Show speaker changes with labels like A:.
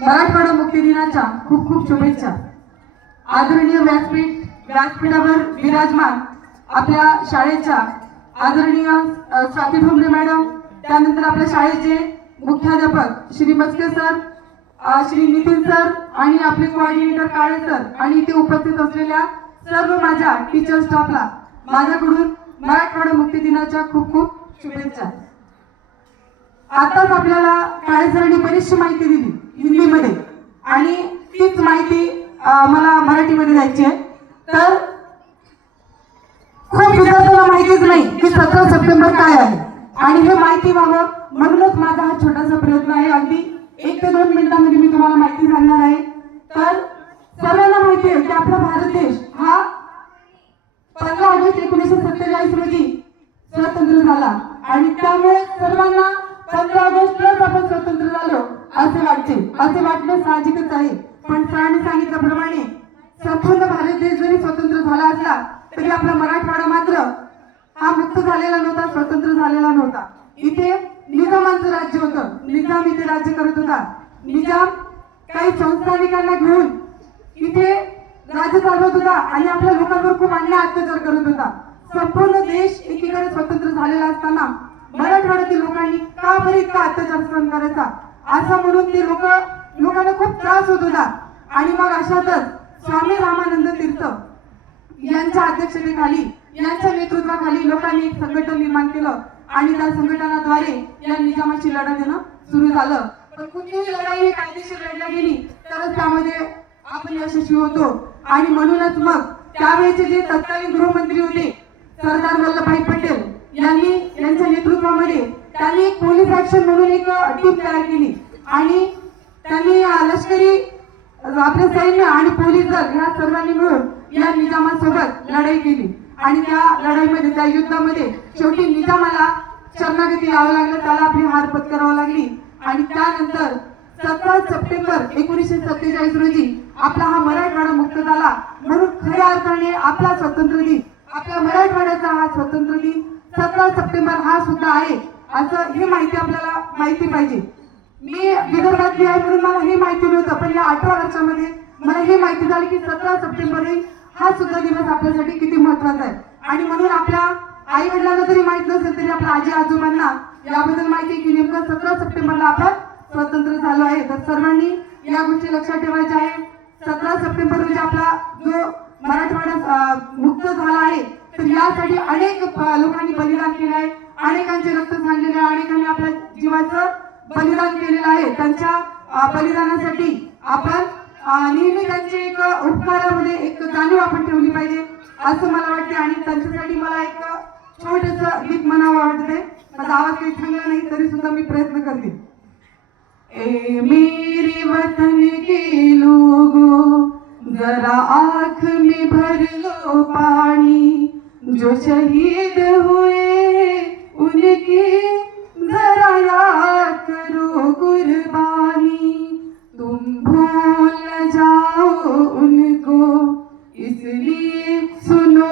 A: मराठवाडा मुक्ती दिनाच्या खूप खूप शुभेच्छा. आदरणीय व्यासपीठ व्यासपीठावर विराजमान आपल्या शाळेच्या आदरणीय स्वाती ठोंबरे मॅडम त्यानंतर आपल्या शाळेचे मुख्याध्यापक श्री मस्के सर श्री नितीन सर आणि आपले कोऑर्डिनेटर काळे सर आणि इथे उपस्थित असलेल्या सर्व माझ्या टीचर स्टाफला माझ्याकडून मराठवाडा मुक्ती दिनाच्या खूप खूप शुभेच्छा. आताच आपल्याला काळे सरांनी बरीचशी माहिती दिली. हिंदीमध्ये. आणि तीच माहिती मला मराठीमध्ये द्यायची आहे. तर खूप विद्यार्थ्यांना माहितीच नाही की सतरा सप्टेंबर काय आहे. आणि हे माहिती व्हावं म्हणूनच माझा हा छोटासा प्रयत्न आहे. अगदी एक ते दोन मिनिटांमध्ये मी तुम्हाला माहिती सांगणार आहे. तर सर्वांना माहिती आहे की आपला भारत देश हा पंधरा ऑगस्ट एकोणीसशे सत्तेचाळीस रोजी स्वतंत्र झाला. आणि त्यामुळे सर्वांना पंधरा ऑगस्टलाच आपण स्वतंत्र झालो असे वाटते. असे वाटणं साहजिकच आहे. पण सरांनी सांगितल्याप्रमाणे संपूर्ण भारत देश जरी स्वतंत्र झाला असला तरी आपला मराठवाडा मात्र हा मुक्त झालेला नव्हता स्वतंत्र झालेला नव्हता. इथे निजामांचं राज्य होतं. निजाम इथे राज्य करत होता. निजाम काही संस्थानिकांना घेऊन इथे राज्य चालवत होता आणि आपल्या लोकांवर खूप अन्याय अत्याचार करत होता. संपूर्ण देश एकीकडे स्वतंत्र झालेला असताना मराठवाड्यातील लोकांनी का बरे इतका अत्याचार सहन करायचा? असं म्हणून ते लोक लोकांना खूप त्रास होत होता. आणि मग अशातच स्वामी रामानंद तीर्थ यांच्या अध्यक्षतेखाली यांच्या नेतृत्वाखाली लोकांनी एक संघटन निर्माण केलं. आणि त्या संघटनाद्वारे या निजामाची लढा देणं सुरू झालं. पण कुठलीही लढाई ही कायदेशीर लढल्या गेली तरच त्यामध्ये आपण यशस्वी होतो. आणि म्हणूनच मग त्यावेळेचे जे तत्कालीन गृहमंत्री होते सरदार वल्लभभाई पटेल यांनी यांच्या नेतृत्वामध्ये त्यांनी एक पोलीस ऍक्शन म्हणून एक टीम तयार केली. आणि त्यांनी लष्करी आपले सैन्य आणि पोलीस दल या सर्वांनी मिळून या निजामासोबत लढाई केली. आणि त्या लढाईमध्ये त्या युद्धामध्ये शेवटी निजामाला शरणागती यावं लागलं त्याला आपली हार पत्करावं लागली. आणि त्यानंतर सतरा सप्टेंबर एकोणीसशे सत्तेचाळीस रोजी आपला हा मराठवाडा मुक्त झाला. म्हणून खऱ्या अर्थाने आपला स्वतंत्र दिन आपल्या मराठवाड्याचा हा स्वतंत्र दिन सतरा सप्टेंबर हा सुद्धा आहे. असं ही माहिती आपल्याला माहिती पाहिजे. मी विदर्भातली आहे म्हणून मला हे माहिती नव्हतं पण या अठरा वर्षामध्ये मला हे माहिती झाली की सतरा सप्टेंबर हा सुद्धा दिवस आपल्यासाठी किती महत्त्वाचा आहे. आणि म्हणून आपल्या आई वडिलांना जरी माहीत नसेल तरी आपल्या आजी आजोबांना याबद्दल माहिती आहे की नेमकं सतरा सप्टेंबरला आपण स्वतंत्र झालो आहे. तर सर्वांनी या गोष्टी लक्षात ठेवायच्या आहे. सतरा सप्टेंबर रोजी आपला जो मराठवाडा मुक्त झाला आहे तर यासाठी अनेक लोकांनी बलिदान केलं आहे. अनेकांचे रक्त सांडलेले अनेकांनी आपल्या जीवाचं बलिदान केलेलं आहे. त्यांच्या बलिदानासाठी आपण नेहमी त्यांचे एक उपकारामध्ये एक जाणीव आपण ठेवली पाहिजे असं मला वाटते. आणि त्यांच्यासाठी मला एक छोटस गीत म्हणावं वाटते माझा आवाज काही चांगला नाही तरी सुद्धा मी प्रयत्न करते. ए मेरे वतन के लोगो जरा आंख में भर लो पानी जो शहीद हुए की जरा याद करो कुर्बानी तुम भूल जाओ उनको इसलिए सुनो